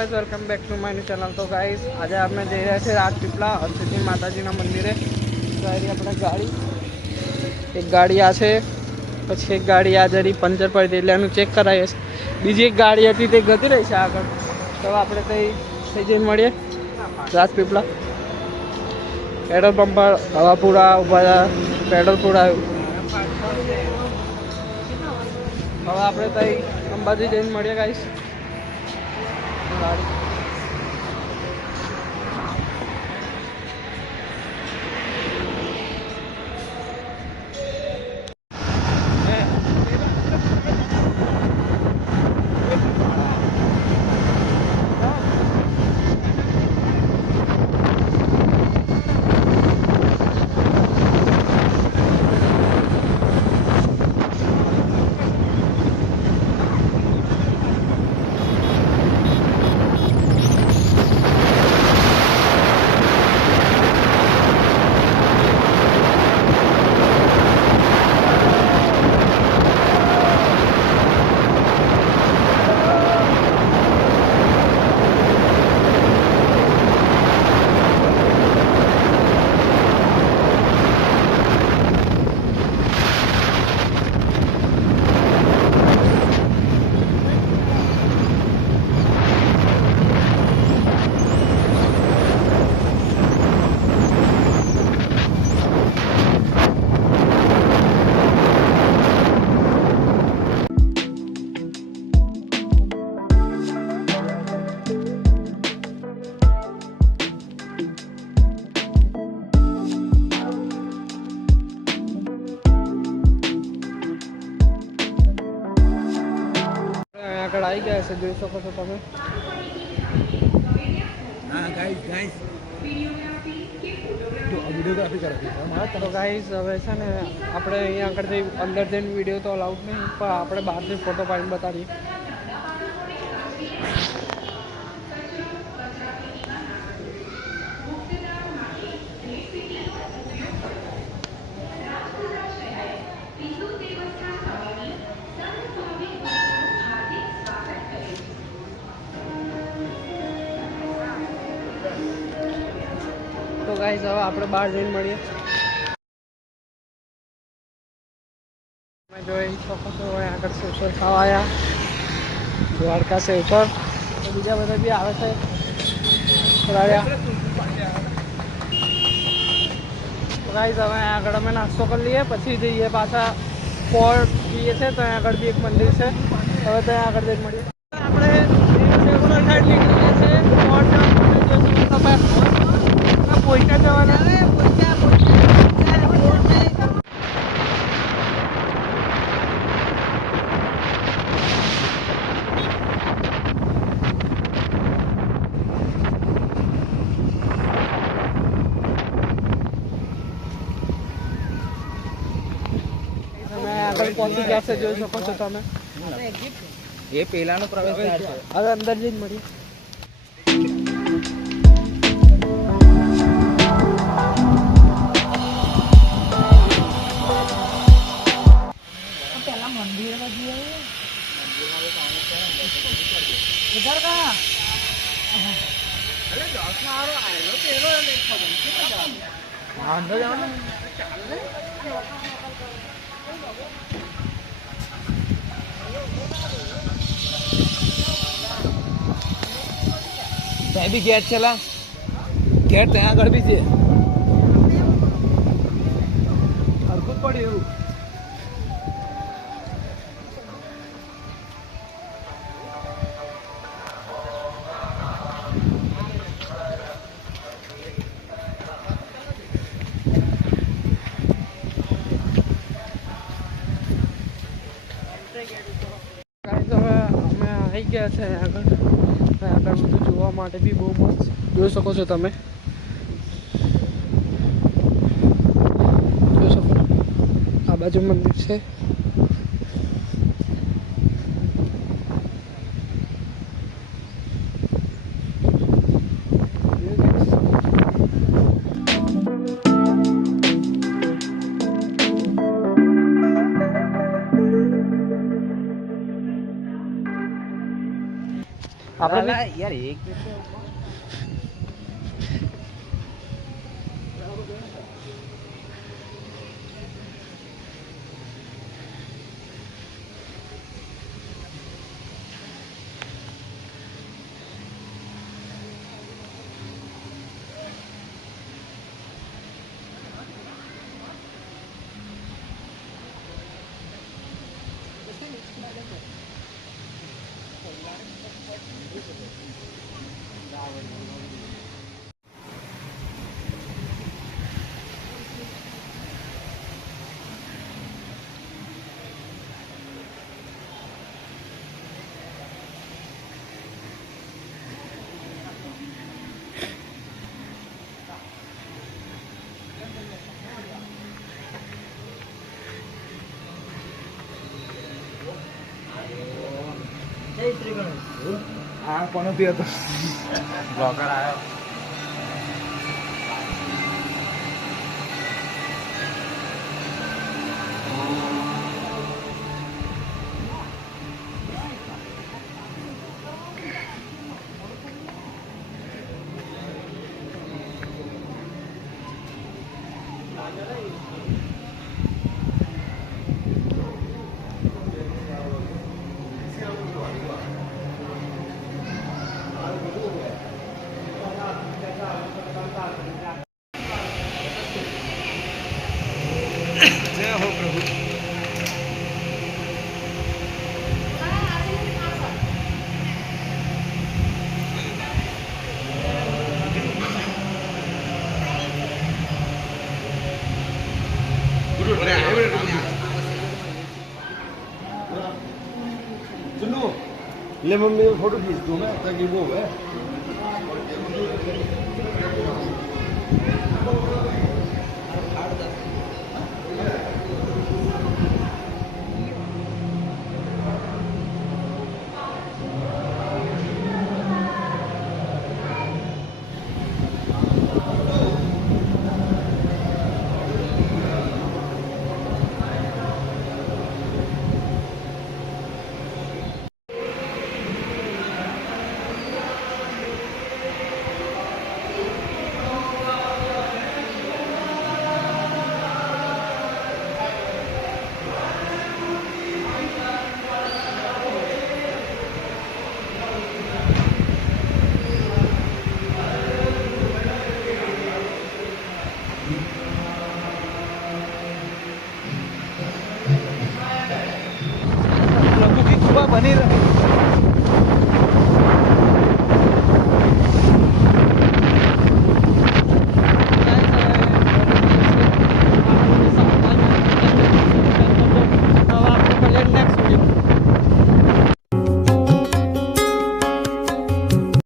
Guys welcome back to my channel. तो guys आज આપણે જઈ રહ્યા છીએ રાજપીપળા હરસિદ્ધિ માતાજીના મંદિરે। આપણે ગાડી એક ગાડી આ છે, પછી એક ગાડી આ જરી પંચર પડી એટલે એનું ચેક કરાવીએ છીએ। બીજી એક ગાડી હતી તે ગતી રહી છે આગળ। તો આપણે થઈ જઈને મળીએ રાજપીપળા પેટ્રોલ પંપ પર। હવા પૂરા ઊભા પેટ્રોલ પૂરાયું। હવે આપણે તઈ અંબાજી જઈને મળીએ ગાઈસ। ગાડી આગળ આવી ગયા છે, જોઈ શકો છો તમે। હા ગાઈસ વિડીયોગ્રાફી કરે તો ગાઈસ હવે છે ને આપણે અહીંયા આગળથી અંદર જઈને વિડીયો તો અલાઉડ નહીં, પણ આપણે બહારથી ફોટો પાડીને બતાવીએ। तो गाइस હવે આપણે બહાર જઈને મળીએ। मैं જોઈ શકો છો આગળ સેવસર ખાવા આવ્યા દ્વારકા સેવસર। તો બીજા બધા બી આવે છે રાડ્યા। તો ગાઈસ હવે આગળ અમે નાસ્તો કરી લઈએ, પછી જઈએ પાછા પોર્ટ જઈએ છે। તો આગળ બી એક મંદિર છે, હવે ત્યાં આગળ જઈને મળીએ। આપણે સેવસર સાઈડ નીકળીએ છીએ પોર્ટ પોઈચા જવાના। આગળ પહોંચી ગયા છે, જોઈ શકો છો તમે। એ પહેલાનો પ્રવેશદ્વાર છે, હવે અંદર જઈને મળીએ। इधर कहाँ? अरे दस मारो आएगा तेरो नहीं खबर। हाँ अंदर जाओ ना। मैं भी गेट चला, गेट ત્યાં આગળ બી છે હરકું પડ્યું એવું। અમે આવી ગયા છે આગળ। આગળ બધું જોવા માટે બી બહુ મસ્ત જોઈ શકો છો તમે। જોઈ શકો આ બાજુ મંદિર છે। આપણે यार एक कोण पियतो ब्लॉगर आहे जय हो प्रभु सुनो ले मम्मी को फोटो खींच दूं मैं ताकि वो है